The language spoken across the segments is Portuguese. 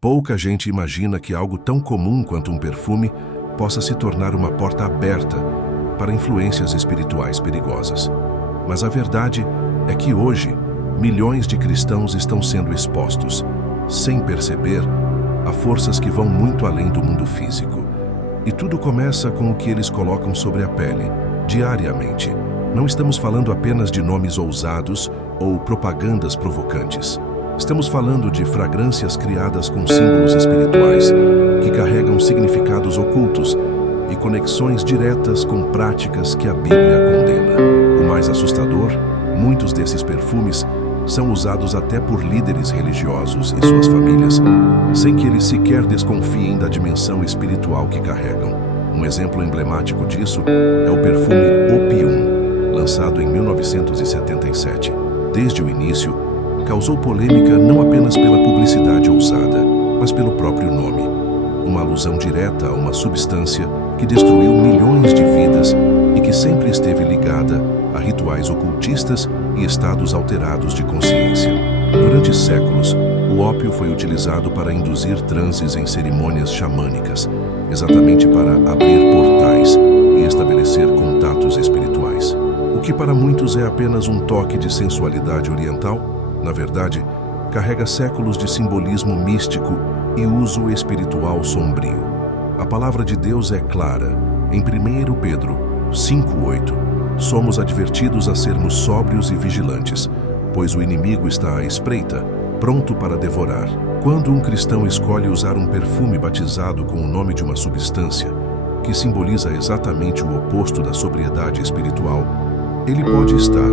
Pouca gente imagina que algo tão comum quanto um perfume possa se tornar uma porta aberta para influências espirituais perigosas. Mas a verdade é que hoje, milhões de cristãos estão sendo expostos, sem perceber, a forças que vão muito além do mundo físico. E tudo começa com o que eles colocam sobre a pele, diariamente. Não estamos falando apenas de nomes ousados ou propagandas provocantes. Estamos falando de fragrâncias criadas com símbolos espirituais, que carregam significados ocultos e conexões diretas com práticas que a Bíblia condena. O mais assustador, muitos desses perfumes são usados até por líderes religiosos e suas famílias, sem que eles sequer desconfiem da dimensão espiritual que carregam. Um exemplo emblemático disso é o perfume Opium, lançado em 1977. Desde o início, causou polêmica não apenas pela publicidade ousada, mas pelo próprio nome. Uma alusão direta a uma substância que destruiu milhões de vidas e que sempre esteve ligada a rituais ocultistas e estados alterados de consciência. Durante séculos, o ópio foi utilizado para induzir transes em cerimônias xamânicas, exatamente para abrir portais e estabelecer contatos espirituais. O que para muitos é apenas um toque de sensualidade oriental, na verdade, carrega séculos de simbolismo místico e uso espiritual sombrio. A palavra de Deus é clara. Em 1 Pedro 5:8, somos advertidos a sermos sóbrios e vigilantes, pois o inimigo está à espreita, pronto para devorar. Quando um cristão escolhe usar um perfume batizado com o nome de uma substância, que simboliza exatamente o oposto da sobriedade espiritual, ele pode estar,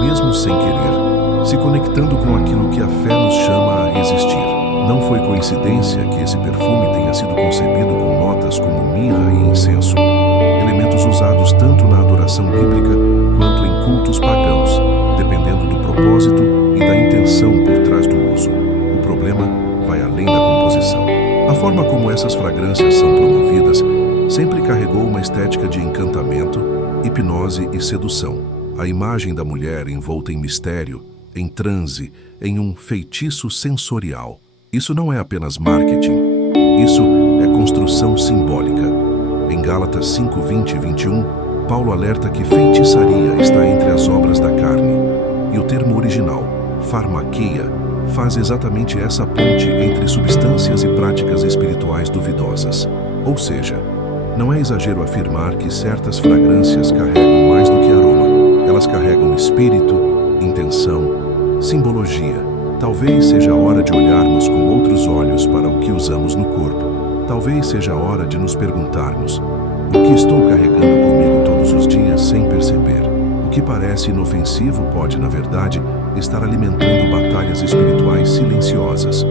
mesmo sem querer, se conectando com aquilo que a fé nos chama a resistir. Não foi coincidência que esse perfume tenha sido concebido com notas como mirra e incenso, elementos usados tanto na adoração bíblica quanto em cultos pagãos, dependendo do propósito e da intenção por trás do uso. O problema vai além da composição. A forma como essas fragrâncias são promovidas sempre carregou uma estética de encantamento, hipnose e sedução. A imagem da mulher envolta em mistério, em transe, em um feitiço sensorial. Isso não é apenas marketing, isso é construção simbólica. Em Gálatas 5:20 e 21, Paulo alerta que feitiçaria está entre as obras da carne, e o termo original, farmaqueia, faz exatamente essa ponte entre substâncias e práticas espirituais duvidosas. Ou seja, não é exagero afirmar que certas fragrâncias carregam mais do que aroma. Elas carregam espírito, intenção, simbologia. Talvez seja a hora de olharmos com outros olhos para o que usamos no corpo. Talvez seja a hora de nos perguntarmos: o que estou carregando comigo todos os dias sem perceber? O que parece inofensivo pode, na verdade, estar alimentando batalhas espirituais silenciosas,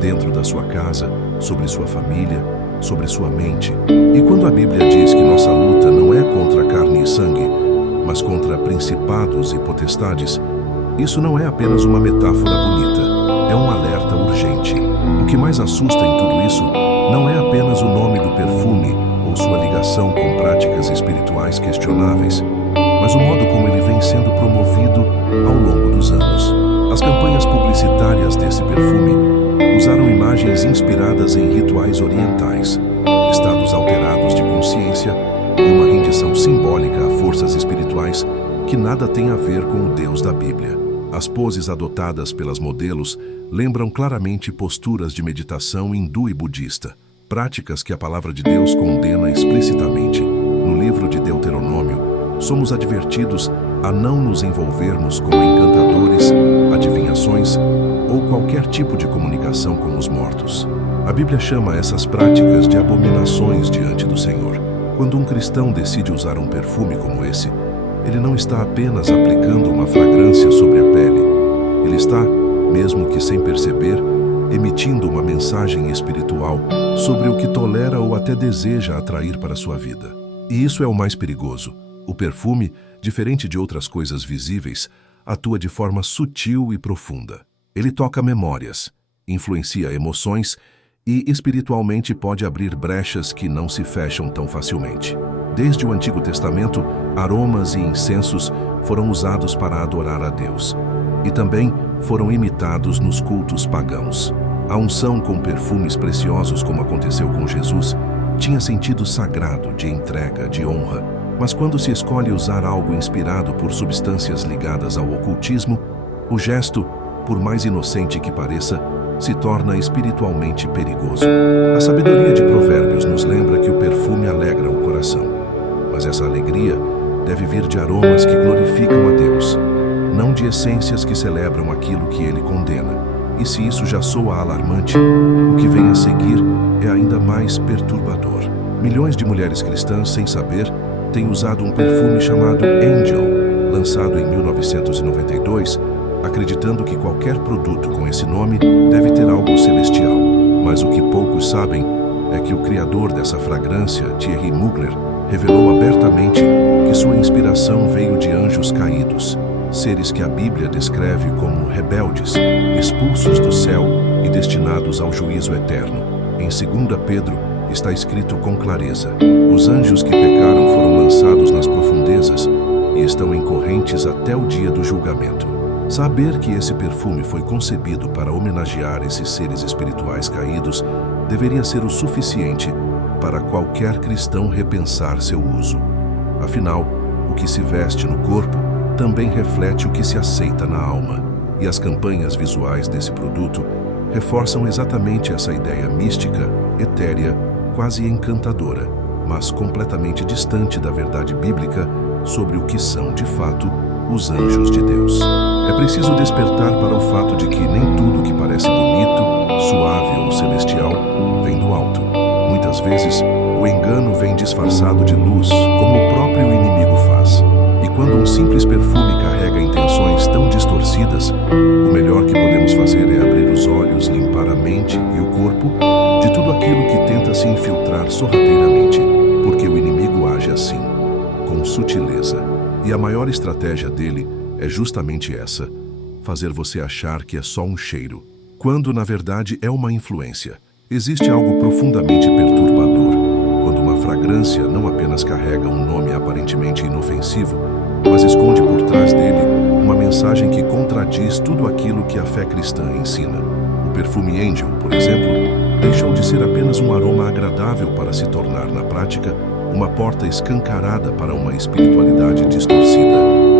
dentro da sua casa, sobre sua família, sobre sua mente. E quando a Bíblia diz que nossa luta não é contra carne e sangue, mas contra principados e potestades, isso não é apenas uma metáfora bonita, é um alerta urgente. O que mais assusta em tudo isso não é apenas o nome do perfume ou sua ligação com práticas espirituais questionáveis, mas o modo como ele vem sendo promovido ao longo dos anos. As campanhas publicitárias desse perfume usaram imagens inspiradas em rituais orientais, estados alterados de consciência e uma rendição simbólica a forças espirituais que nada tem a ver com o Deus da Bíblia. As poses adotadas pelas modelos lembram claramente posturas de meditação hindu e budista, práticas que a palavra de Deus condena explicitamente. No livro de Deuteronômio, somos advertidos a não nos envolvermos com encantadores, adivinhações ou qualquer tipo de comunicação com os mortos. A Bíblia chama essas práticas de abominações diante do Senhor. Quando um cristão decide usar um perfume como esse, ele não está apenas aplicando uma fragrância sobre a pele. Ele está, mesmo que sem perceber, emitindo uma mensagem espiritual sobre o que tolera ou até deseja atrair para sua vida. E isso é o mais perigoso. O perfume, diferente de outras coisas visíveis, atua de forma sutil e profunda. Ele toca memórias, influencia emoções e espiritualmente pode abrir brechas que não se fecham tão facilmente. Desde o Antigo Testamento, aromas e incensos foram usados para adorar a Deus, e também foram imitados nos cultos pagãos. A unção com perfumes preciosos, como aconteceu com Jesus, tinha sentido sagrado, de entrega, de honra. Mas quando se escolhe usar algo inspirado por substâncias ligadas ao ocultismo, o gesto, por mais inocente que pareça, se torna espiritualmente perigoso. A sabedoria de Provérbios nos lembra que o perfume alegra o coração. Mas essa alegria deve vir de aromas que glorificam a Deus, não de essências que celebram aquilo que ele condena. E se isso já soa alarmante, o que vem a seguir é ainda mais perturbador. Milhões de mulheres cristãs, sem saber, têm usado um perfume chamado Angel, lançado em 1992, acreditando que qualquer produto com esse nome deve ter algo celestial. Mas o que poucos sabem é que o criador dessa fragrância, Thierry Mugler, revelou abertamente que sua inspiração veio de anjos caídos, seres que a Bíblia descreve como rebeldes, expulsos do céu e destinados ao juízo eterno. Em 2 Pedro está escrito com clareza: os anjos que pecaram foram lançados nas profundezas e estão em correntes até o dia do julgamento. Saber que esse perfume foi concebido para homenagear esses seres espirituais caídos deveria ser o suficiente para qualquer cristão repensar seu uso. Afinal, o que se veste no corpo também reflete o que se aceita na alma, e as campanhas visuais desse produto reforçam exatamente essa ideia mística, etérea, quase encantadora, mas completamente distante da verdade bíblica sobre o que são, de fato, os anjos de Deus. É preciso despertar para o fato de que nem tudo que parece bonito, suave ou celestial vem do alto. Muitas vezes, o engano vem disfarçado de luz, como o próprio inimigo faz. E quando um simples perfume carrega intenções tão distorcidas, o melhor que podemos fazer é abrir os olhos, limpar a mente e o corpo de tudo aquilo que tenta se infiltrar sorrateiramente, porque o inimigo age assim, com sutileza. E a maior estratégia dele é justamente essa: fazer você achar que é só um cheiro, quando na verdade é uma influência. Existe algo profundamente perturbador quando uma fragrância não apenas carrega um nome aparentemente inofensivo, mas esconde por trás dele uma mensagem que contradiz tudo aquilo que a fé cristã ensina. O perfume Angel, por exemplo, deixou de ser apenas um aroma agradável para se tornar, na prática, uma porta escancarada para uma espiritualidade distorcida.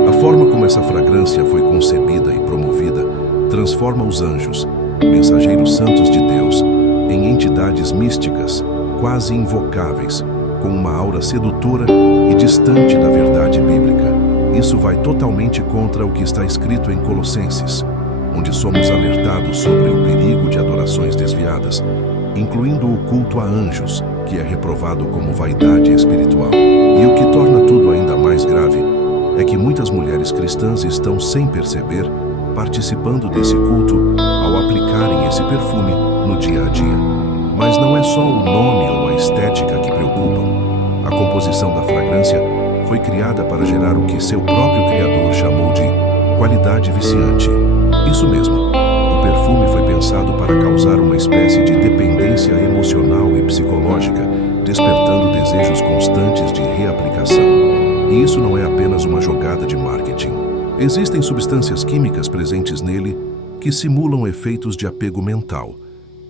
A forma como essa fragrância foi concebida e promovida transforma os anjos, mensageiros santos de Deus, em entidades místicas, quase invocáveis, com uma aura sedutora e distante da verdade bíblica. Isso vai totalmente contra o que está escrito em Colossenses, onde somos alertados sobre o perigo de adorações desviadas, incluindo o culto a anjos, que é reprovado como vaidade espiritual. E o que torna tudo ainda mais grave é que muitas mulheres cristãs estão, sem perceber, participando desse culto ao aplicarem esse perfume no dia a dia. Mas não é só o nome ou a estética que preocupam. A composição da fragrância foi criada para gerar o que seu próprio criador chamou de qualidade viciante. Isso mesmo, o perfume foi pensado para causar uma espécie de dependência emocional e psicológica, despertando desejos constantes de reaplicação. E isso não é apenas uma jogada de marketing. Existem substâncias químicas presentes nele que simulam efeitos de apego mental,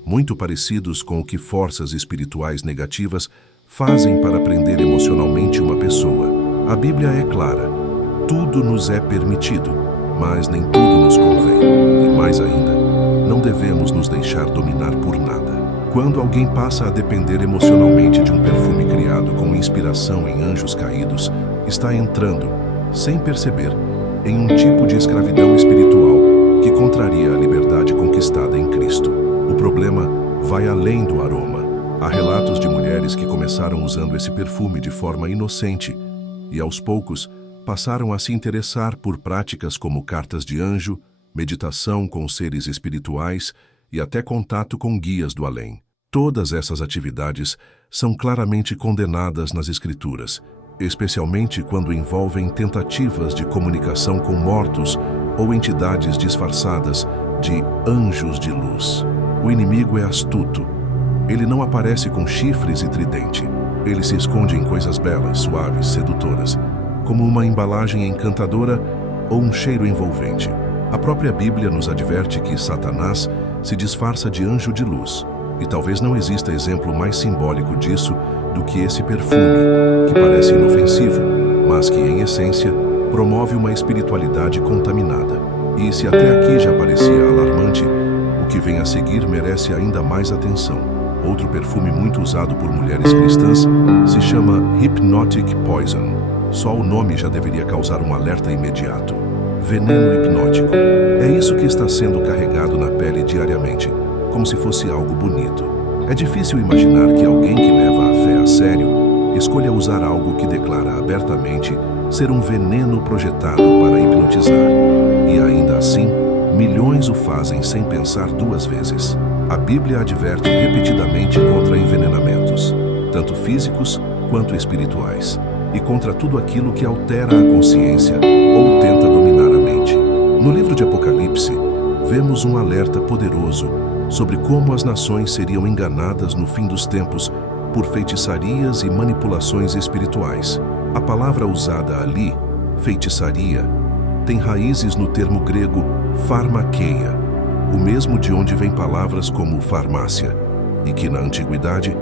muito parecidos com o que forças espirituais negativas fazem para prender emocionalmente uma pessoa. A Bíblia é clara: tudo nos é permitido, mas nem tudo nos convém. E mais ainda, não devemos nos deixar dominar por nada. Quando alguém passa a depender emocionalmente de um perfume criado com inspiração em anjos caídos, está entrando, sem perceber, em um tipo de escravidão espiritual que contraria a liberdade conquistada em Cristo. O problema vai além do aroma. Há relatos de mulheres que começaram usando esse perfume de forma inocente e, aos poucos, passaram a se interessar por práticas como cartas de anjo, meditação com seres espirituais e até contato com guias do além. Todas essas atividades são claramente condenadas nas Escrituras, especialmente quando envolvem tentativas de comunicação com mortos ou entidades disfarçadas de anjos de luz. O inimigo é astuto. Ele não aparece com chifres e tridente. Ele se esconde em coisas belas, suaves, sedutoras, como uma embalagem encantadora ou um cheiro envolvente. A própria Bíblia nos adverte que Satanás se disfarça de anjo de luz. E talvez não exista exemplo mais simbólico disso do que esse perfume, que parece inofensivo, mas que, em essência, promove uma espiritualidade contaminada. E se até aqui já parecia alarmante, o que vem a seguir merece ainda mais atenção. Outro perfume muito usado por mulheres cristãs se chama Hypnotic Poison. Só o nome já deveria causar um alerta imediato. Veneno hipnótico. É isso que está sendo carregado na pele diariamente, como se fosse algo bonito. É difícil imaginar que alguém que leva a fé a sério escolha usar algo que declara abertamente ser um veneno projetado para hipnotizar. E ainda assim, milhões o fazem sem pensar duas vezes. A Bíblia adverte repetidamente contra envenenamentos, tanto físicos quanto espirituais, e contra tudo aquilo que altera a consciência ou tenta dominar a mente. No livro de Apocalipse, vemos um alerta poderoso sobre como as nações seriam enganadas no fim dos tempos por feitiçarias e manipulações espirituais. A palavra usada ali, feitiçaria, tem raízes no termo grego pharmakeia, o mesmo de onde vêm palavras como farmácia, e que na antiguidade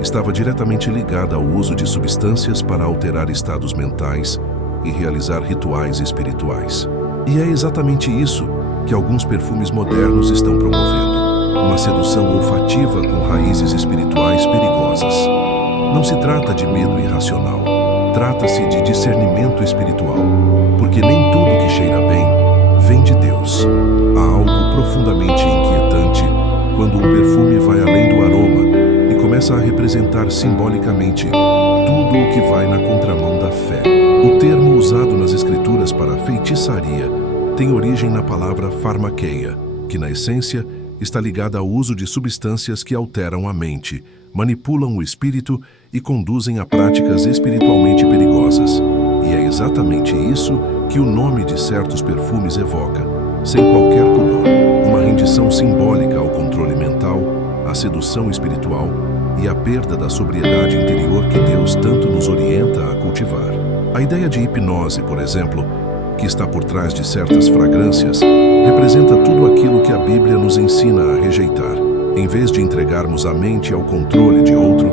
estava diretamente ligada ao uso de substâncias para alterar estados mentais e realizar rituais espirituais. E é exatamente isso que alguns perfumes modernos estão promovendo. Uma sedução olfativa com raízes espirituais perigosas. Não se trata de medo irracional. Trata-se de discernimento espiritual, porque nem tudo que cheira bem vem de Deus. Há algo profundamente inquietante quando um perfume vai além do aroma e começa a representar simbolicamente tudo o que vai na contramão da fé. O termo usado nas Escrituras para feitiçaria tem origem na palavra pharmakeia, que na essência está ligada ao uso de substâncias que alteram a mente, manipulam o espírito e conduzem a práticas espiritualmente perigosas. E é exatamente isso que o nome de certos perfumes evoca, sem qualquer pudor, uma rendição simbólica ao controle mental, à sedução espiritual e à perda da sobriedade interior que Deus tanto nos orienta a cultivar. A ideia de hipnose, por exemplo, que está por trás de certas fragrâncias, representa tudo aquilo que a Bíblia nos ensina a rejeitar. Em vez de entregarmos a mente ao controle de outro,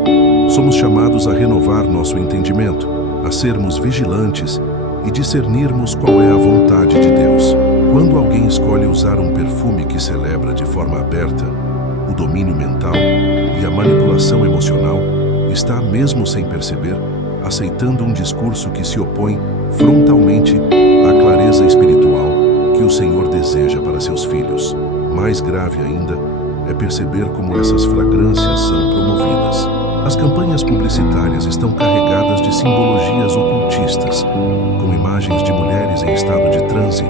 somos chamados a renovar nosso entendimento, a sermos vigilantes e discernirmos qual é a vontade de Deus. Quando alguém escolhe usar um perfume que celebra de forma aberta o domínio mental e a manipulação emocional, está, mesmo sem perceber, aceitando um discurso que se opõe frontalmente à clareza espiritual que o Senhor deseja para seus filhos. Mais grave ainda é perceber como essas fragrâncias são promovidas. As campanhas publicitárias estão carregadas de simbologias ocultistas, com imagens de mulheres em estado de transe,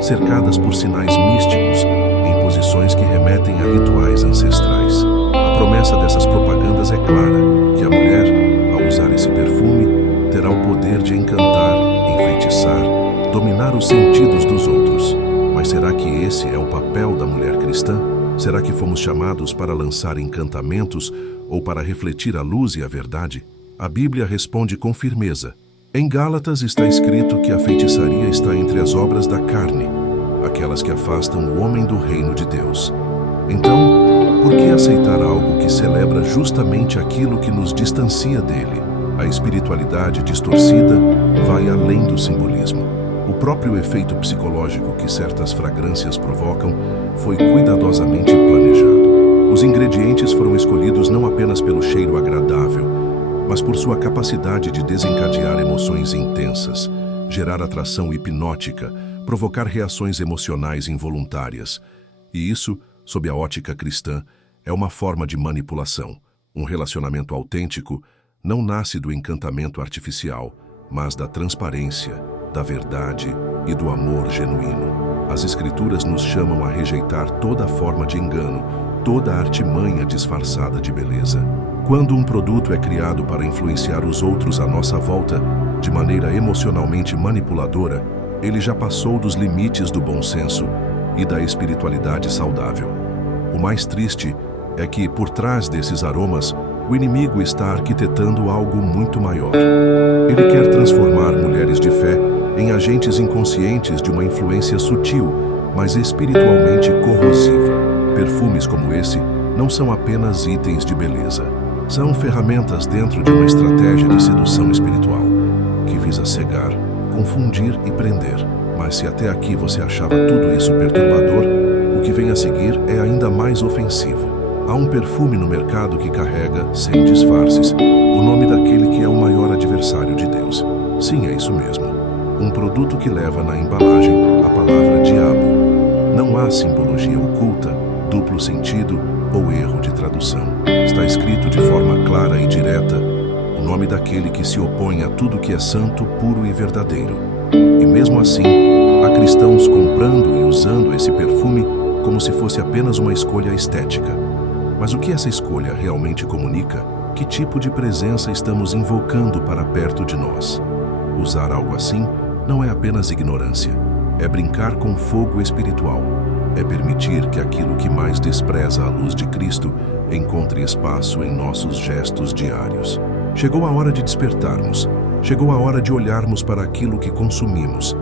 cercadas por sinais místicos, em posições que remetem a rituais ancestrais. A promessa dessas propagandas é clara, que a mulher, ao usar esse perfume, terá o poder de encantar, enfeitiçar, dominar os sentidos dos outros. Mas será que esse é o papel da mulher cristã? Será que fomos chamados para lançar encantamentos ou para refletir a luz e a verdade? A Bíblia responde com firmeza. Em Gálatas está escrito que a feitiçaria está entre as obras da carne, aquelas que afastam o homem do reino de Deus. Então, por que aceitar algo que celebra justamente aquilo que nos distancia dele? A espiritualidade distorcida vai além do simbolismo. O próprio efeito psicológico que certas fragrâncias provocam foi cuidadosamente planejado. Os ingredientes foram escolhidos não apenas pelo cheiro agradável, mas por sua capacidade de desencadear emoções intensas, gerar atração hipnótica, provocar reações emocionais involuntárias. E isso, sob a ótica cristã, é uma forma de manipulação. Um relacionamento autêntico não nasce do encantamento artificial, mas da transparência, da verdade e do amor genuíno. As Escrituras nos chamam a rejeitar toda forma de engano, toda artimanha disfarçada de beleza. Quando um produto é criado para influenciar os outros à nossa volta, de maneira emocionalmente manipuladora, ele já passou dos limites do bom senso e da espiritualidade saudável. O mais triste é que, por trás desses aromas, o inimigo está arquitetando algo muito maior. Ele quer transformar mulheres de fé em agentes inconscientes de uma influência sutil, mas espiritualmente corrosiva. Perfumes como esse não são apenas itens de beleza. São ferramentas dentro de uma estratégia de sedução espiritual, que visa cegar, confundir e prender. Mas se até aqui você achava tudo isso perturbador, o que vem a seguir é ainda mais ofensivo. Há um perfume no mercado que carrega, sem disfarces, o nome daquele que é o maior adversário de Deus. Sim, é isso mesmo. Um produto que leva na embalagem a palavra diabo. Não há simbologia oculta, duplo sentido ou erro de tradução. Está escrito de forma clara e direta o nome daquele que se opõe a tudo que é santo, puro e verdadeiro. E mesmo assim, há cristãos comprando e usando esse perfume como se fosse apenas uma escolha estética. Mas o que essa escolha realmente comunica? Que tipo de presença estamos invocando para perto de nós? Usar algo assim não é apenas ignorância, é brincar com fogo espiritual. É permitir que aquilo que mais despreza a luz de Cristo encontre espaço em nossos gestos diários. Chegou a hora de despertarmos. Chegou a hora de olharmos para aquilo que consumimos,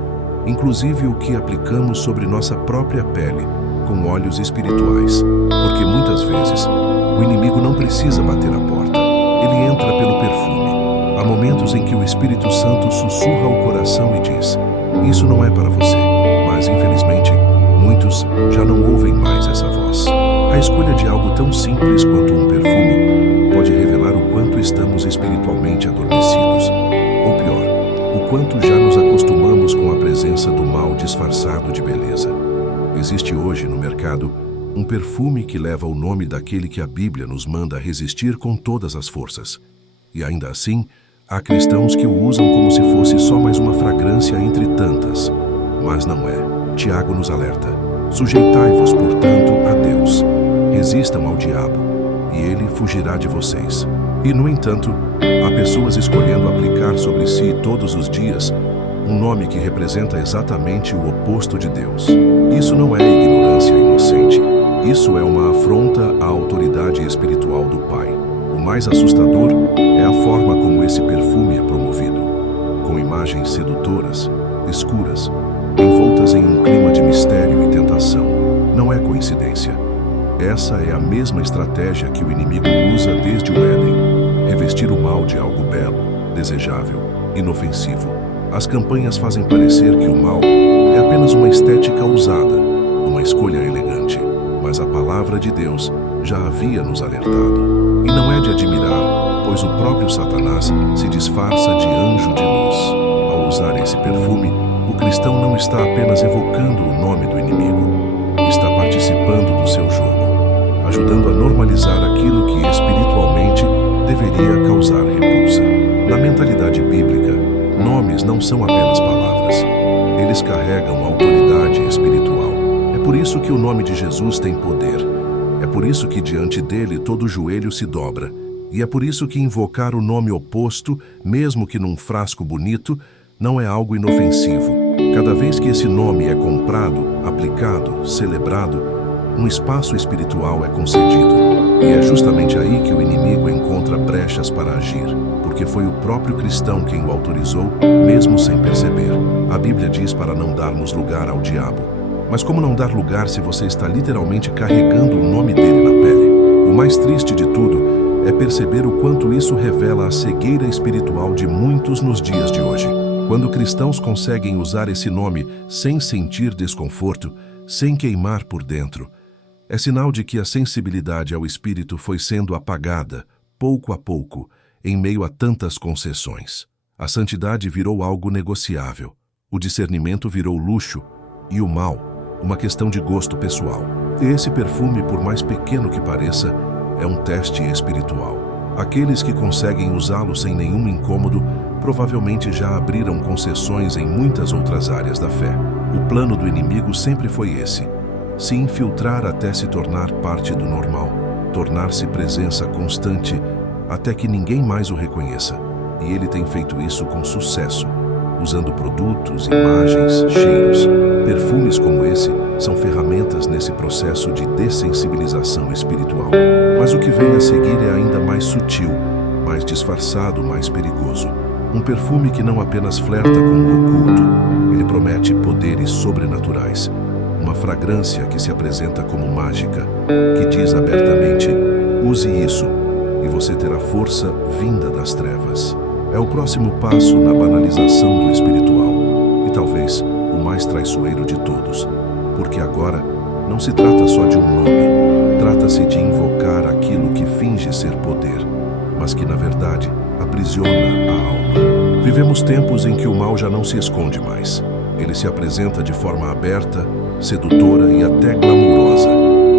inclusive o que aplicamos sobre nossa própria pele, com olhos espirituais. Porque muitas vezes, o inimigo não precisa bater a porta. Ele entra pelo perfume. Há momentos em que o Espírito Santo sussurra ao coração e diz: "Isso não é para você." Mas, infelizmente, muitos já não ouvem mais essa voz. A escolha de algo tão simples quanto um perfume pode revelar o quanto estamos espiritualmente adormecidos. Ou pior, o quanto já nos acostumamos com a presença do mal disfarçado de beleza. Existe hoje no mercado um perfume que leva o nome daquele que a Bíblia nos manda resistir com todas as forças. E ainda assim, há cristãos que o usam como se fosse só mais uma fragrância entre tantas. Mas não é. Tiago nos alerta: sujeitai-vos, portanto, a Deus. Resistam ao diabo, e ele fugirá de vocês. E, no entanto, há pessoas escolhendo aplicar sobre si todos os dias um nome que representa exatamente o oposto de Deus. Isso não é ignorância inocente. Isso é uma afronta à autoridade espiritual do Pai. O mais assustador é a forma como esse perfume é promovido, com imagens sedutoras, escuras, envoltas em um clima de mistério e tentação. Não é coincidência. Essa é a mesma estratégia que o inimigo usa desde o Éden: revestir o mal de algo belo, desejável, inofensivo. As campanhas fazem parecer que o mal é apenas uma estética usada, uma escolha elegante. Mas a palavra de Deus já havia nos alertado. E não é de admirar, pois o próprio Satanás se disfarça de anjo de luz. Ao usar esse perfume, o cristão não está apenas evocando o nome do inimigo, está participando do seu jogo, ajudando a normalizar aquilo que espiritualmente deveria causar repulsa. Na mentalidade bíblica, nomes não são apenas palavras. Eles carregam autoridade espiritual. É por isso que o nome de Jesus tem poder. É por isso que diante dele todo joelho se dobra. E é por isso que invocar o nome oposto, mesmo que num frasco bonito, não é algo inofensivo. Cada vez que esse nome é comprado, aplicado, celebrado, um espaço espiritual é concedido. E é justamente aí que o inimigo encontra brechas para agir, porque foi o próprio cristão quem o autorizou, mesmo sem perceber. A Bíblia diz para não darmos lugar ao diabo. Mas como não dar lugar se você está literalmente carregando o nome dele na pele? O mais triste de tudo é perceber o quanto isso revela a cegueira espiritual de muitos nos dias de hoje. Quando cristãos conseguem usar esse nome sem sentir desconforto, sem queimar por dentro, é sinal de que a sensibilidade ao Espírito foi sendo apagada, pouco a pouco, em meio a tantas concessões. A santidade virou algo negociável, o discernimento virou luxo e o mal, uma questão de gosto pessoal. Esse perfume, por mais pequeno que pareça, é um teste espiritual. Aqueles que conseguem usá-lo sem nenhum incômodo provavelmente já abriram concessões em muitas outras áreas da fé. O plano do inimigo sempre foi esse: se infiltrar até se tornar parte do normal, tornar-se presença constante até que ninguém mais o reconheça. E ele tem feito isso com sucesso, usando produtos, imagens, cheiros. Perfumes como esse são ferramentas nesse processo de dessensibilização espiritual. Mas o que vem a seguir é ainda mais sutil, mais disfarçado, mais perigoso. Um perfume que não apenas flerta com o oculto, ele promete poderes sobrenaturais. uma fragrância que se apresenta como mágica, que diz abertamente: use isso, e você terá força vinda das trevas. É o próximo passo na banalização do espiritual, e talvez o mais traiçoeiro de todos, porque agora não se trata só de um nome, trata-se de invocar aquilo que finge ser poder, mas que na verdade aprisiona a alma. Vivemos tempos em que o mal já não se esconde mais. Ele se apresenta de forma aberta, sedutora e até glamurosa,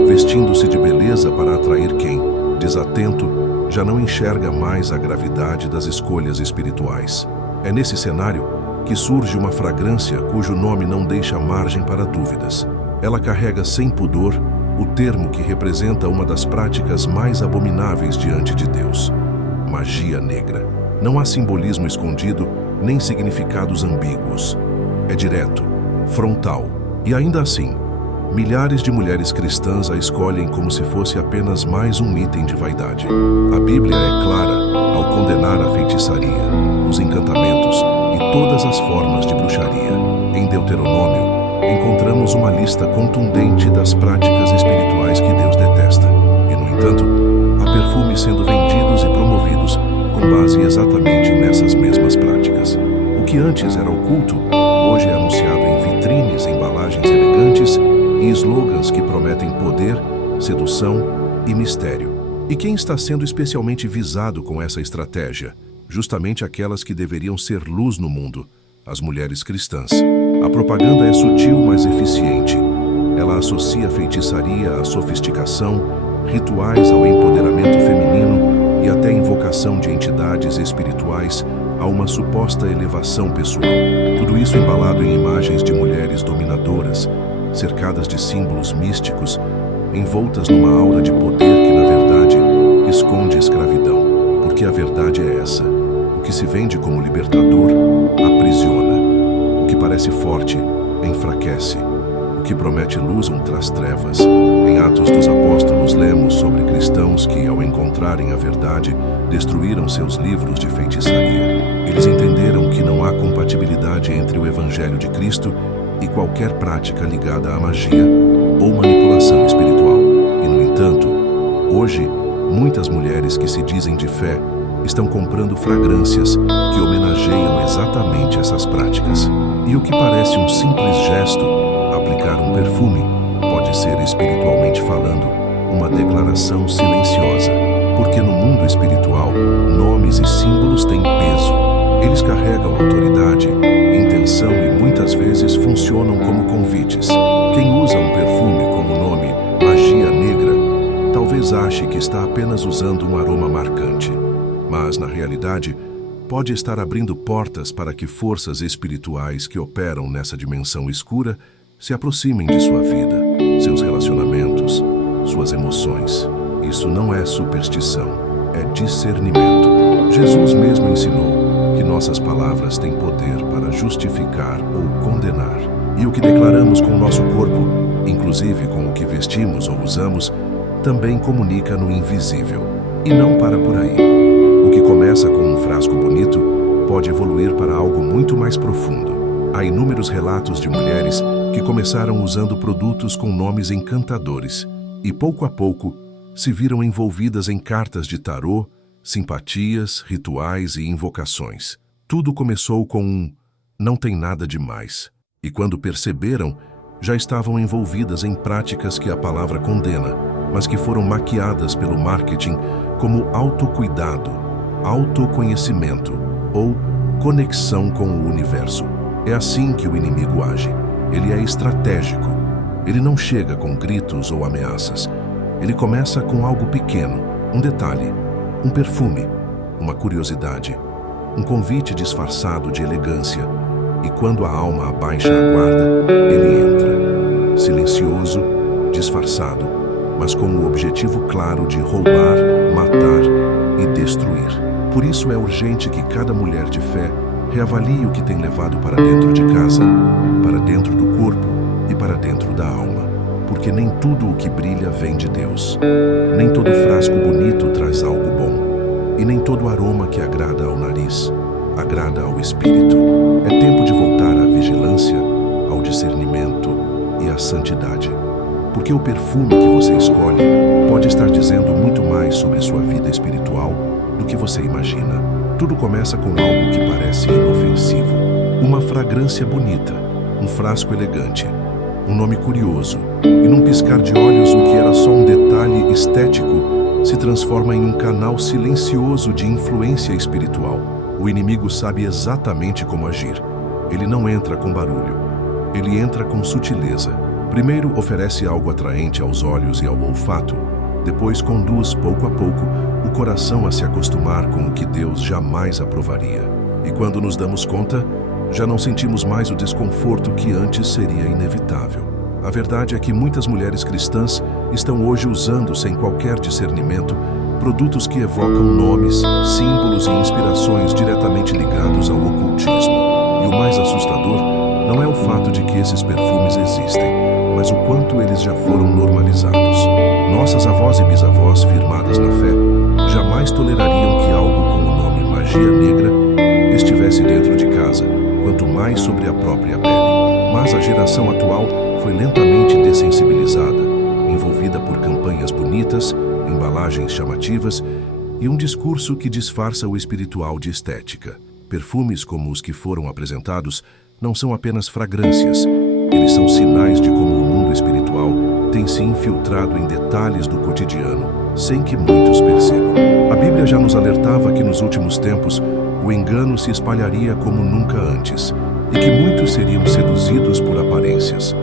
vestindo-se de beleza para atrair quem, desatento, já não enxerga mais a gravidade das escolhas espirituais. É nesse cenário que surge uma fragrância cujo nome não deixa margem para dúvidas. Ela carrega sem pudor o termo que representa uma das práticas mais abomináveis diante de Deus: magia negra. Não há simbolismo escondido, nem significados ambíguos. É direto, frontal, e ainda assim, milhares de mulheres cristãs a escolhem como se fosse apenas mais um item de vaidade. A Bíblia é clara ao condenar a feitiçaria, os encantamentos e todas as formas de bruxaria. Em Deuteronômio, encontramos uma lista contundente das práticas espirituais que Deus detesta. E, no entanto, há perfumes sendo vendidos e promovidos com base exatamente nessas mesmas práticas. O que antes era oculto, hoje é anunciado em vitrines, embalagens elegantes e slogans que prometem poder, sedução e mistério. E quem está sendo especialmente visado com essa estratégia? Justamente aquelas que deveriam ser luz no mundo, as mulheres cristãs. A propaganda é sutil, mas eficiente. Ela associa a feitiçaria à sofisticação, rituais ao empoderamento feminino e até invocação de entidades espirituais a uma suposta elevação pessoal. Tudo isso embalado em imagens de mulheres dominadoras, cercadas de símbolos místicos, envoltas numa aura de poder que, na verdade, esconde escravidão. Porque a verdade é essa: o que se vende como libertador aprisiona. O que parece forte enfraquece. O que promete luz traz trevas. Em Atos dos Apóstolos lemos sobre cristãos que, ao encontrarem a verdade, destruíram seus livros de feitiçaria. Eles entenderam que não há compatibilidade entre o Evangelho de Cristo e qualquer prática ligada à magia ou manipulação espiritual. E, no entanto, hoje, muitas mulheres que se dizem de fé estão comprando fragrâncias que homenageiam exatamente essas práticas. E o que parece um simples gesto, aplicar um perfume, pode ser, espiritualmente falando, uma declaração silenciosa. Porque no mundo espiritual, nomes e símbolos têm peso. Eles carregam autoridade, intenção e muitas vezes funcionam como convites. Quem usa um perfume como o nome magia negra, talvez ache que está apenas usando um aroma marcante. Mas, na realidade, pode estar abrindo portas para que forças espirituais que operam nessa dimensão escura se aproximem de sua vida, seus relacionamentos, suas emoções. Isso não é superstição, é discernimento. Jesus mesmo ensinou que nossas palavras têm poder para justificar ou condenar. E o que declaramos com o nosso corpo, inclusive com o que vestimos ou usamos, também comunica no invisível. E não para por aí. O que começa com um frasco bonito pode evoluir para algo muito mais profundo. Há inúmeros relatos de mulheres que começaram usando produtos com nomes encantadores e, pouco a pouco, se viram envolvidas em cartas de tarô, simpatias, rituais e invocações. Tudo começou com um "não tem nada demais", e quando perceberam, já estavam envolvidas em práticas que a palavra condena, mas que foram maquiadas pelo marketing como autocuidado, autoconhecimento ou conexão com o universo. É assim que o inimigo age. Ele é estratégico. Ele não chega com gritos ou ameaças. Ele começa com algo pequeno, um detalhe, um perfume, uma curiosidade, um convite disfarçado de elegância. E quando a alma abaixa a guarda, ele entra, silencioso, disfarçado, mas com o objetivo claro de roubar, matar e destruir. Por isso é urgente que cada mulher de fé reavalie o que tem levado para dentro de casa, para dentro do corpo e para dentro da alma. Porque nem tudo o que brilha vem de Deus. Nem todo frasco bonito traz algo bom. E nem todo aroma que agrada ao nariz agrada ao espírito. É tempo de voltar à vigilância, ao discernimento, e a santidade. Porque o perfume que você escolhe pode estar dizendo muito mais sobre sua vida espiritual do que você imagina. Tudo começa com algo que parece inofensivo. Uma fragrância bonita, um frasco elegante, um nome curioso, e num piscar de olhos o que era só um detalhe estético se transforma em um canal silencioso de influência espiritual. O inimigo sabe exatamente como agir. Ele não entra com barulho. Ele entra com sutileza. Primeiro oferece algo atraente aos olhos e ao olfato. Depois conduz, pouco a pouco, o coração a se acostumar com o que Deus jamais aprovaria. E quando nos damos conta, já não sentimos mais o desconforto que antes seria inevitável. A verdade é que muitas mulheres cristãs estão hoje usando, sem qualquer discernimento, produtos que evocam nomes, símbolos e inspirações diretamente ligados ao ocultismo. E o mais assustador não é o fato de que esses perfumes existem, mas o quanto eles já foram normalizados. Nossas avós e bisavós, firmadas na fé, jamais tolerariam que algo com o nome magia negra estivesse dentro de casa, quanto mais sobre a própria pele. Mas a geração atual foi lentamente dessensibilizada, envolvida por campanhas bonitas, embalagens chamativas e um discurso que disfarça o espiritual de estética. Perfumes como os que foram apresentados não são apenas fragrâncias, eles são sinais de como o mundo espiritual tem se infiltrado em detalhes do cotidiano, sem que muitos percebam. A Bíblia já nos alertava que nos últimos tempos o engano se espalharia como nunca antes, e que muitos seriam seduzidos por aparências.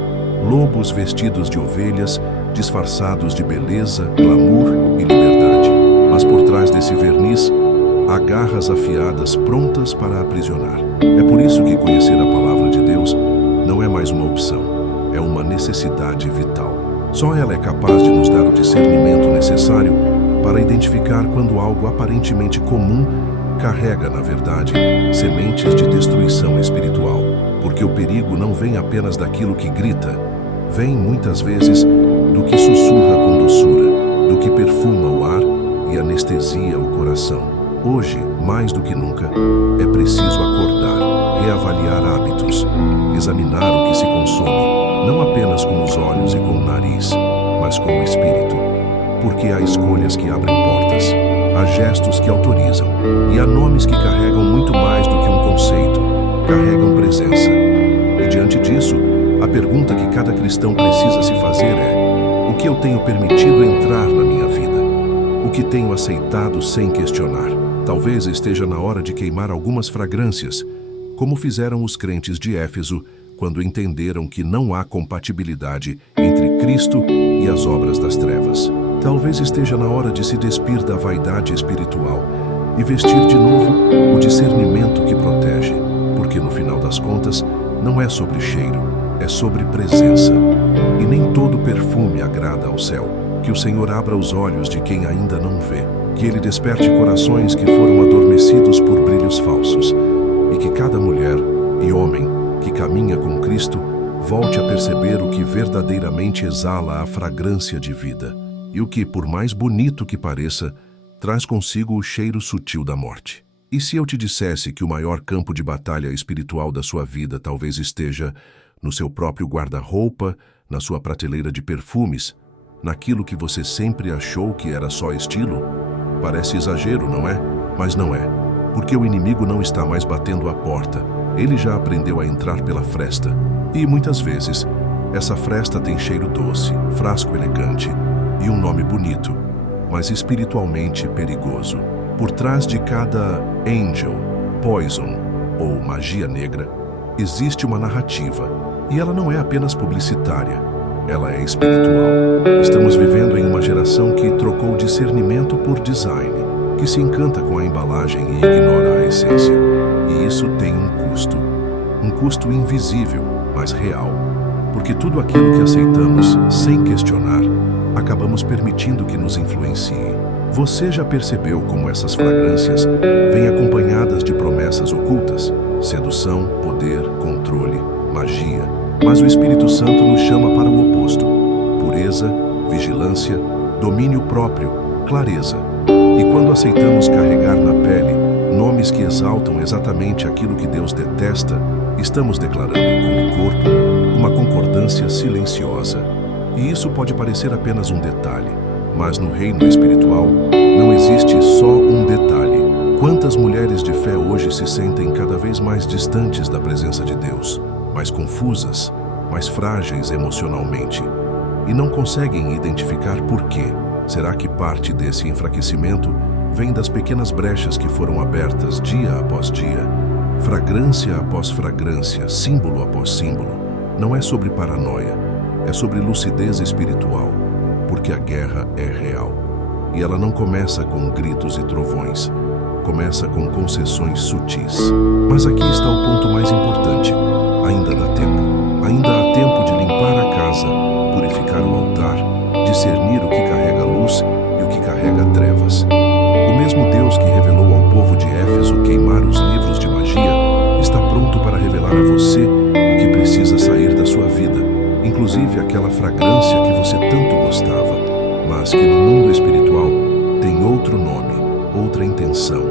Lobos vestidos de ovelhas, disfarçados de beleza, glamour e liberdade. Mas por trás desse verniz, há garras afiadas prontas para aprisionar. É por isso que conhecer a palavra de Deus não é mais uma opção, é uma necessidade vital. Só ela é capaz de nos dar o discernimento necessário para identificar quando algo aparentemente comum carrega, na verdade, sementes de destruição espiritual. Porque o perigo não vem apenas daquilo que grita, vem muitas vezes do que sussurra com doçura, do que perfuma o ar e anestesia o coração. Hoje, mais do que nunca, é preciso acordar, reavaliar hábitos, examinar o que se consome, não apenas com os olhos e com o nariz, mas com o espírito. Porque há escolhas que abrem portas, há gestos que autorizam, e há nomes que carregam muito mais do que um conceito, carregam presença. E diante disso, a pergunta que cada cristão precisa se fazer é: o que eu tenho permitido entrar na minha vida? O que tenho aceitado sem questionar? Talvez esteja na hora de queimar algumas fragrâncias, como fizeram os crentes de Éfeso, quando entenderam que não há compatibilidade entre Cristo e as obras das trevas. Talvez esteja na hora de se despir da vaidade espiritual e vestir de novo o discernimento que protege, porque no final das contas não é sobre cheiro, é sobre presença. E nem todo perfume agrada ao céu. Que o Senhor abra os olhos de quem ainda não vê, que Ele desperte corações que foram adormecidos por brilhos falsos, e que cada mulher e homem que caminha com Cristo volte a perceber o que verdadeiramente exala a fragrância de vida, e o que, por mais bonito que pareça, traz consigo o cheiro sutil da morte. E se eu te dissesse que o maior campo de batalha espiritual da sua vida talvez esteja no seu próprio guarda-roupa, na sua prateleira de perfumes, naquilo que você sempre achou que era só estilo? Parece exagero, não é? Mas não é, porque o inimigo não está mais batendo a porta. Ele já aprendeu a entrar pela fresta. E muitas vezes, essa fresta tem cheiro doce, frasco elegante e um nome bonito, mas espiritualmente perigoso. Por trás de cada angel, poison ou magia negra, existe uma narrativa, e ela não é apenas publicitária, ela é espiritual. Estamos vivendo em uma geração que trocou discernimento por design, que se encanta com a embalagem e ignora a essência. E isso tem um custo invisível, mas real, porque tudo aquilo que aceitamos sem questionar, acabamos permitindo que nos influencie. Você já percebeu como essas fragrâncias vêm acompanhadas de promessas ocultas? Sedução, poder, controle, magia. Mas o Espírito Santo nos chama para o oposto: pureza, vigilância, domínio próprio, clareza. E quando aceitamos carregar na pele nomes que exaltam exatamente aquilo que Deus detesta, estamos declarando com o corpo, uma concordância silenciosa. E isso pode parecer apenas um detalhe, mas no reino espiritual não existe só um detalhe. Quantas mulheres de fé hoje se sentem cada vez mais distantes da presença de Deus, mais confusas, mais frágeis emocionalmente, e não conseguem identificar por quê? Será que parte desse enfraquecimento vem das pequenas brechas que foram abertas dia após dia, fragrância após fragrância, símbolo após símbolo? Não é sobre paranoia, é sobre lucidez espiritual, porque a guerra é real. E ela não começa com gritos e trovões, começa com concessões sutis. Mas aqui está o ponto mais importante. Ainda dá tempo. Ainda há tempo de limpar a casa, purificar o altar, discernir o que carrega luz e o que carrega trevas. O mesmo Deus que revelou ao povo de Éfeso queimar os livros de magia está pronto para revelar a você o que precisa sair da sua vida, inclusive aquela fragrância que você tanto gostava, mas que no mundo espiritual tem outro nome, outra intenção,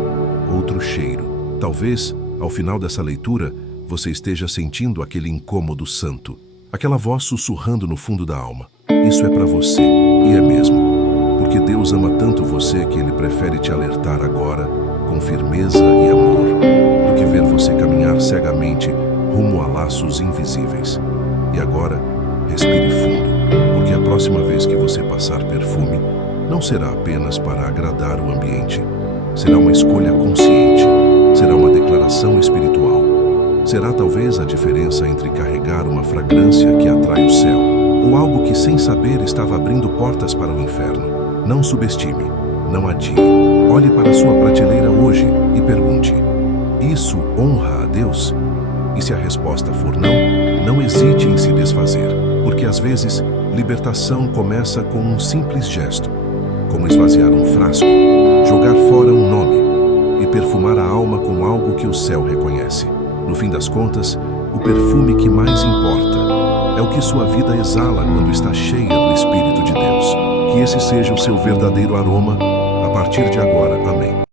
outro cheiro. Talvez, ao final dessa leitura, você esteja sentindo aquele incômodo santo, aquela voz sussurrando no fundo da alma. Isso é para você, e é mesmo, porque Deus ama tanto você que Ele prefere te alertar agora, com firmeza e amor, do que ver você caminhar cegamente rumo a laços invisíveis. E agora, respire fundo, porque a próxima vez que você passar perfume, não será apenas para agradar o ambiente. Será uma escolha consciente, será uma declaração espiritual. Será talvez a diferença entre carregar uma fragrância que atrai o céu ou algo que sem saber estava abrindo portas para o inferno. Não subestime, não adie. Olhe para sua prateleira hoje e pergunte: isso honra a Deus? E se a resposta for não, não hesite em se desfazer, porque às vezes libertação começa com um simples gesto, como esvaziar um frasco, jogar fora um nome e perfumar a alma com algo que o céu reconhece. No fim das contas, o perfume que mais importa é o que sua vida exala quando está cheia do Espírito de Deus. Que esse seja o seu verdadeiro aroma a partir de agora. Amém.